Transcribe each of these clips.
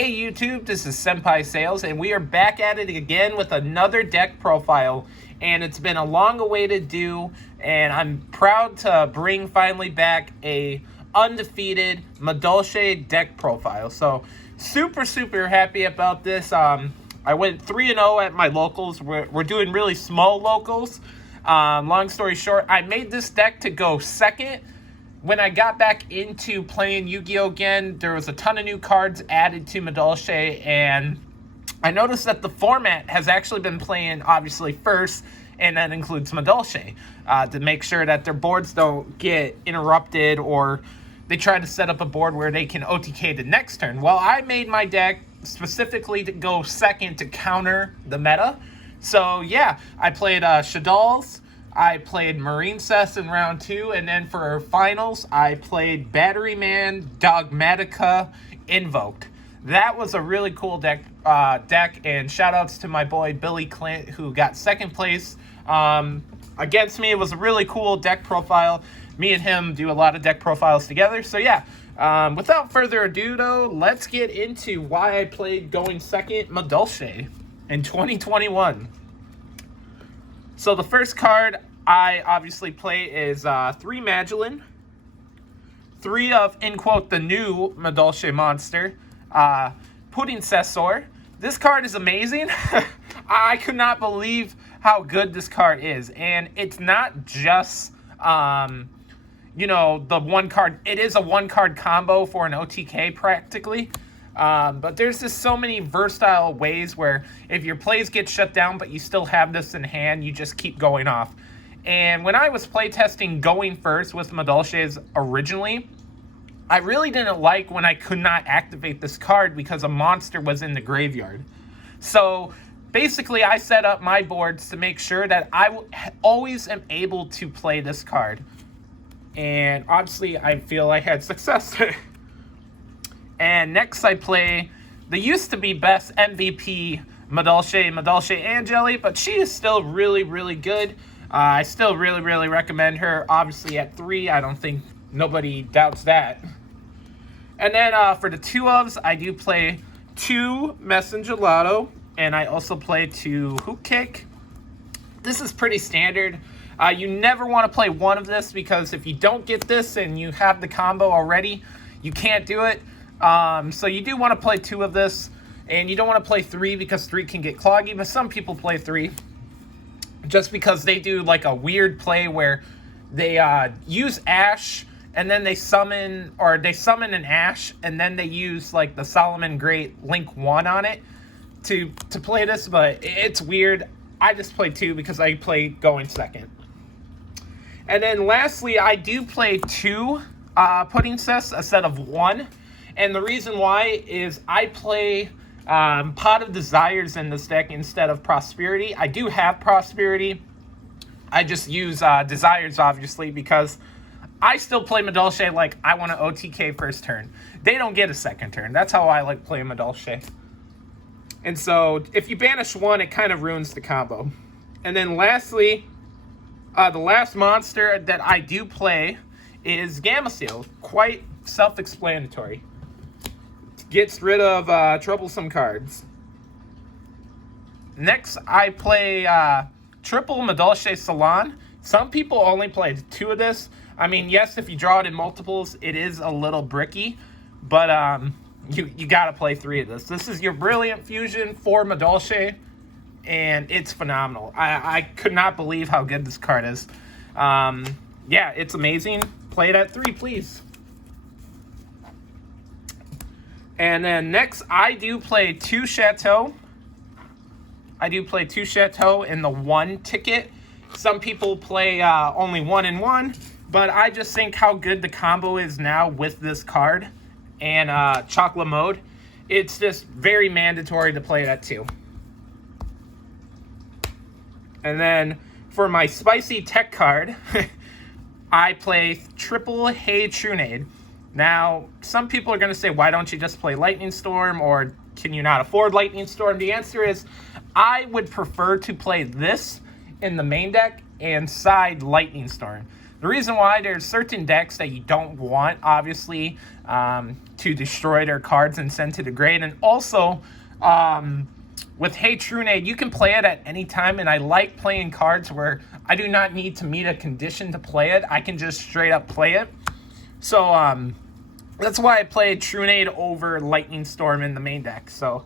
Hey YouTube, this is Senpai Sales, and we are back at it again with another deck profile. And it's been a long-awaited due, and I'm proud to bring finally back a undefeated Madolche deck profile. So super happy about this. I went 3-0 at my locals. We're doing really small locals. Long story short, I made this deck to go second. When I got back into playing Yu-Gi-Oh again, there was a ton of new cards added to Madolche, and I noticed that the format has actually been playing, obviously, first, and that includes Madolche, to make sure that their boards don't get interrupted, or they try to set up a board where they can OTK the next turn. Well, I made my deck specifically to go second to counter the meta. So, yeah, I played Shadal's. I played Marine Cess in round 2, and then for finals, I played Batteryman, Dogmatica, Invoked. That was a really cool deck, and shoutouts to my boy Billy Clint, who got second place against me. It was a really cool deck profile. Me and him do a lot of deck profiles together. So yeah, without further ado though, let's get into why I played going second Madolche in 2021. So the first card I obviously play is 3 Magellin, 3 of, in quote, the new Madolche monster, Pudding Cessor. This card is amazing. I could not believe how good this card is. And it's not just, you know, the one card. It is a 1-card combo for an OTK practically. But there's just so many versatile ways where if your plays get shut down but you still have this in hand, you just keep going off. And when I was playtesting going first with Madolche's originally, I really didn't like when I could not activate this card because a monster was in the graveyard. So basically I set up my boards to make sure that I always am able to play this card. And obviously I feel I had success. And next I play the used to be best MVP Madolche Angeli, but she is still really good. I still really recommend her. Obviously at 3, I don't think nobody doubts that. And then for the 2 ofs, I do play 2 Messenger Lotto, and I also play 2 Hook Kick. This is pretty standard. You never want to play one of this because if you don't get this and you have the combo already, you can't do it. So you do want to play 2 of this, and you don't want to play 3 because 3 can get cloggy, but some people play 3 just because they do like a weird play where they use Ash and then they summon an Ash and then they use like the Solomon Great Link 1 on it to play this, but it's weird. I just play 2 because I play going second. And then lastly, I do play 2 Pudding Cess instead of 1. And the reason why is I play Pot of Desires in this deck instead of Prosperity. I do have Prosperity. I just use Desires, obviously, because I still play Madolche like I want to OTK first turn. They don't get a second turn. That's how I like playing Madolche. And so if you banish 1, it kind of ruins the combo. And then lastly, the last monster that I do play is Gameciel. Quite self-explanatory. Gets rid of troublesome cards. Next, I play triple Madolche Salon. Some people only play 2 of this. I mean, yes, if you draw it in multiples, it is a little bricky, but you gotta play 3 of this. This is your brilliant fusion for Madolche, and it's phenomenal. I could not believe how good this card is. Yeah, it's amazing. Play it at 3, please. And then next, I do play 2 Chateau. I do play 2 Chateau in the 1 ticket. Some people play only 1 and 1, but I just think how good the combo is now with this card and chocomote. It's just very mandatory to play it at 2. And then for my spicy tech card, I play triple Hey Trunade. Now, some people are going to say, why don't you just play Lightning Storm, or can you not afford Lightning Storm? The answer is, I would prefer to play this in the main deck and side Lightning Storm. The reason why, there's certain decks that you don't want, obviously, to destroy their cards and send to the grade. And also, with Hey Trunade, you can play it at any time, and I like playing cards where I do not need to meet a condition to play it. I can just straight up play it. So that's why I played Trunade over Lightning Storm in the main deck. So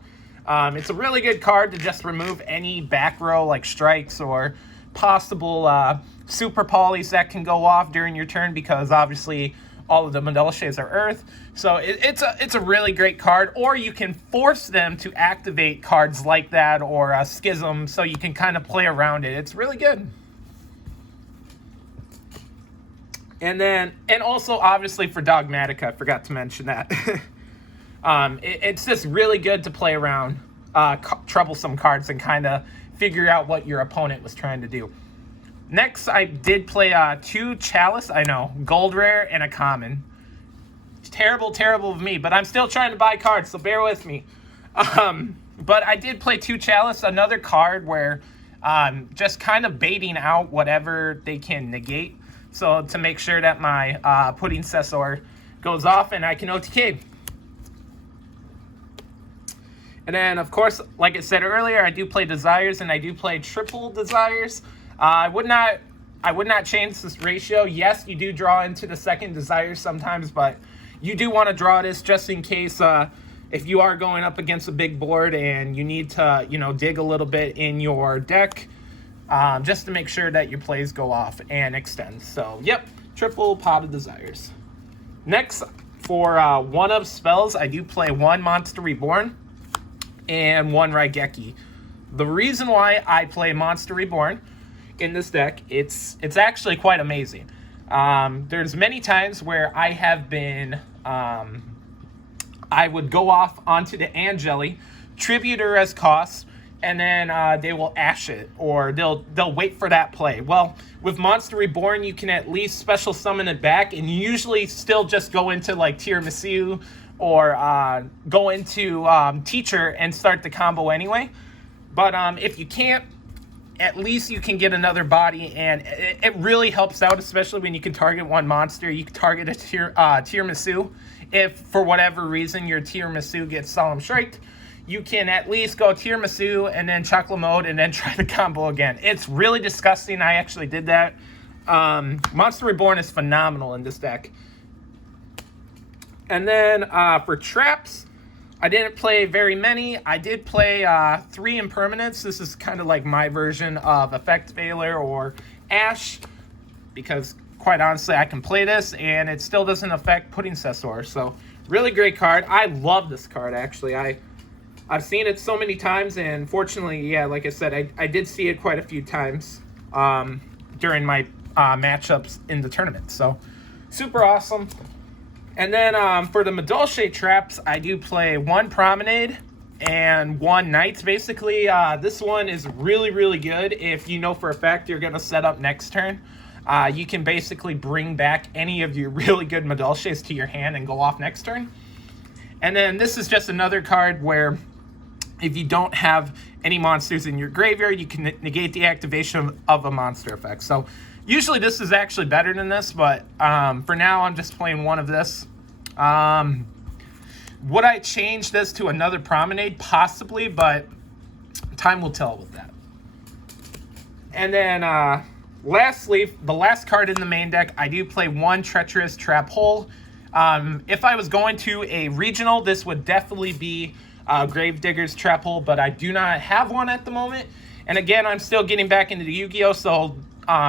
it's a really good card to just remove any back row like strikes or possible super polys that can go off during your turn, because obviously all of the Madolches are Earth. So it's a really great card. Or you can force them to activate cards like that, or a Schism, so you can kind of play around it. It's really good. And also obviously for Dogmatica, I forgot to mention that. It's just really good to play around troublesome cards and kind of figure out what your opponent was trying to do. Next, I did play 2 Chalice. I know, gold rare and a common. Terrible of me, but I'm still trying to buy cards, so bear with me. But I did play 2 Chalice, another card where just kind of baiting out whatever they can negate. So to make sure that my Pudding Cessor goes off and I can OTK. And then, of course, like I said earlier, I do play Desires, and I do play triple Desires. I would not change this ratio. Yes, you do draw into the second Desire sometimes, but you do want to draw this just in case if you are going up against a big board and you need to, dig a little bit in your deck, just to make sure that your plays go off and extend. So, yep, triple Pot of Desires. Next, for one of spells, I do play 1 Monster Reborn and 1 Raigeki. The reason why I play Monster Reborn in this deck, it's actually quite amazing. There's many times where I have been, I would go off onto the Angeli, tribute her as cost, and then they will ash it, or they'll wait for that play. Well, with Monster Reborn, you can at least special summon it back, and you usually still just go into like Tiramisu or go into Teacher and start the combo anyway. But if you can't, at least you can get another body, and it really helps out, especially when you can target one monster. You can target a Tiramisu. If for whatever reason your Tiramisu gets Solemn Striked, you can at least go Tiramisu and then chocomote and then try the combo again. It's really disgusting. I actually did that. Monster Reborn is phenomenal in this deck. And then for traps, I didn't play very many. I did play 3 Impermanents. This is kind of like my version of Effect Veiler or Ash, because quite honestly, I can play this and it still doesn't affect Pudding Cessor. So really great card. I love this card, actually. I've seen it so many times, and fortunately, yeah, like I said, I did see it quite a few times during my matchups in the tournament. So super awesome. And then for the Madolche traps, I do play 1 Promenade and 1 Knights. Basically, this one is really, really good if you know for a fact you're going to set up next turn. You can basically bring back any of your really good Madolches to your hand and go off next turn. And then this is just another card where if you don't have any monsters in your graveyard, you can negate the activation of a monster effect. So usually this is actually better than this, but for now I'm just playing 1 of this. Would I change this to another Promenade? Possibly, but time will tell with that. And then lastly, the last card in the main deck, I do play 1 Treacherous Trap Hole. If I was going to a regional, this would definitely be Gravedigger's Trap Hole, but I do not have one at the moment. And again, I'm still getting back into the Yu-Gi-Oh, so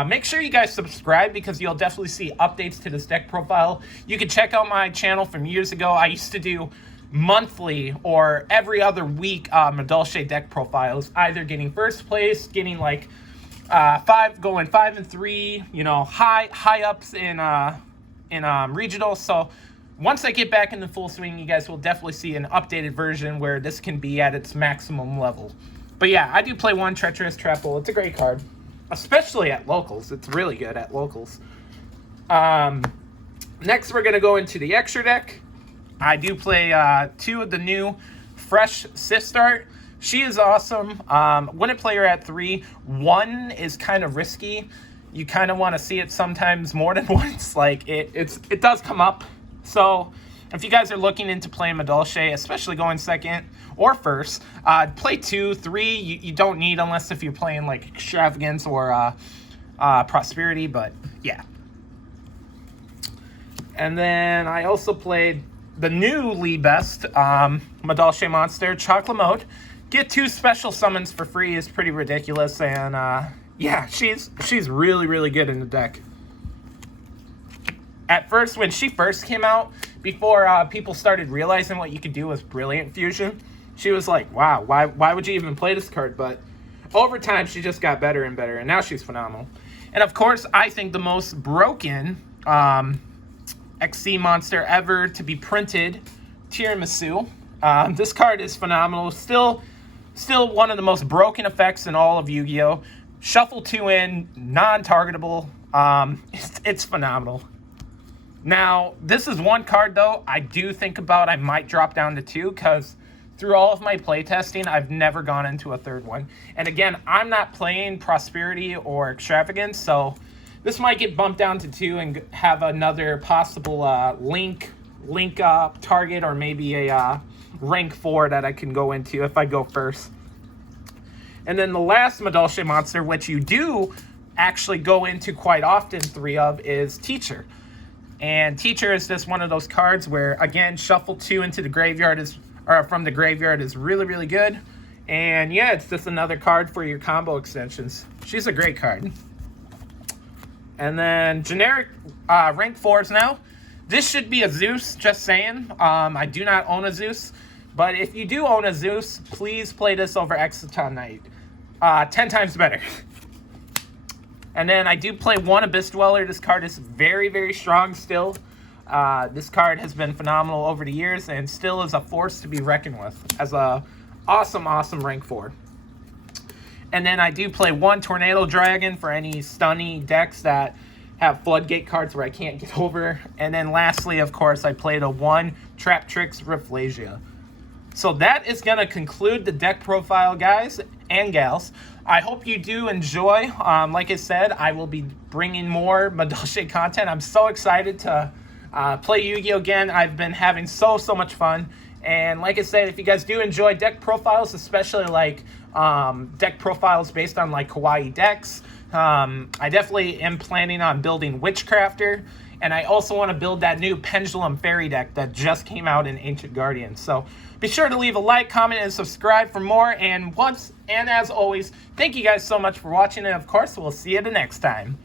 make sure you guys subscribe, because you'll definitely see updates to this deck profile. You can check out my channel from years ago. I used to do monthly or every other week Madolche deck profiles, either getting first place, getting like 5 and 3, high ups in regional. So once I get back in the full swing, you guys will definitely see an updated version where this can be at its maximum level. But yeah, I do play 1 Treacherous Trap Hole. It's a great card, especially at locals. It's really good at locals. Next, we're going to go into the extra deck. I do play 2 of the new fresh Sistart. She is awesome. Wouldn't play her at 3. 1 is kind of risky. you kind of want to see it sometimes more than once. Like it does come up. So if you guys are looking into playing Madolche, especially going second or first, play 2, 3. You don't need unless if you're playing like Extravagance or Prosperity, but yeah. And then I also played the newly best Madolche monster, chocomote. Get 2 special summons for free is pretty ridiculous, and yeah, she's really, really good in the deck. At first, when she first came out, before people started realizing what you could do with Brilliant Fusion, she was like, wow, why would you even play this card? But over time, she just got better and better, and now she's phenomenal. And of course, I think the most broken XC monster ever to be printed, Tiramisu. This card is phenomenal. Still one of the most broken effects in all of Yu-Gi-Oh! Shuffle 2 in, non-targetable. It's phenomenal. Now, this is one card, though, I do think about I might drop down to 2, because through all of my playtesting, I've never gone into a third one. And again, I'm not playing Prosperity or Extravagance, so this might get bumped down to 2 and have another possible link up target, or maybe a rank 4 that I can go into if I go first. And then the last Madolche monster, which you do actually go into quite often 3 of, is Teacher. And Teacher is just one of those cards where, again, shuffle 2 into the graveyard from the graveyard is really, really good. And yeah, it's just another card for your combo extensions. She's a great card. And then generic rank 4s now. This should be a Zeus, just saying. I do not own a Zeus. But if you do own a Zeus, please play this over Exciton Knight. 10 times better. And then I do play 1 Abyss Dweller. This card is very, very strong still. This card has been phenomenal over the years and still is a force to be reckoned with as a awesome, awesome rank 4. And then I do play 1 Tornado Dragon for any stunny decks that have Floodgate cards where I can't get over. And then lastly, of course, I played a 1 Trap Tricks Rafflesia. So that is going to conclude the deck profile, guys and gals. I hope you do enjoy. Like I said, I will be bringing more Madolche content. I'm so excited to play Yu-Gi-Oh! Again. I've been having so much fun. And like I said, if you guys do enjoy deck profiles, especially like deck profiles based on like kawaii decks, I definitely am planning on building Witchcrafter. And I also want to build that new Pendulum Fairy deck that just came out in Ancient Guardians. So be sure to leave a like, comment, and subscribe for more. And as always, thank you guys so much for watching. And of course, we'll see you the next time.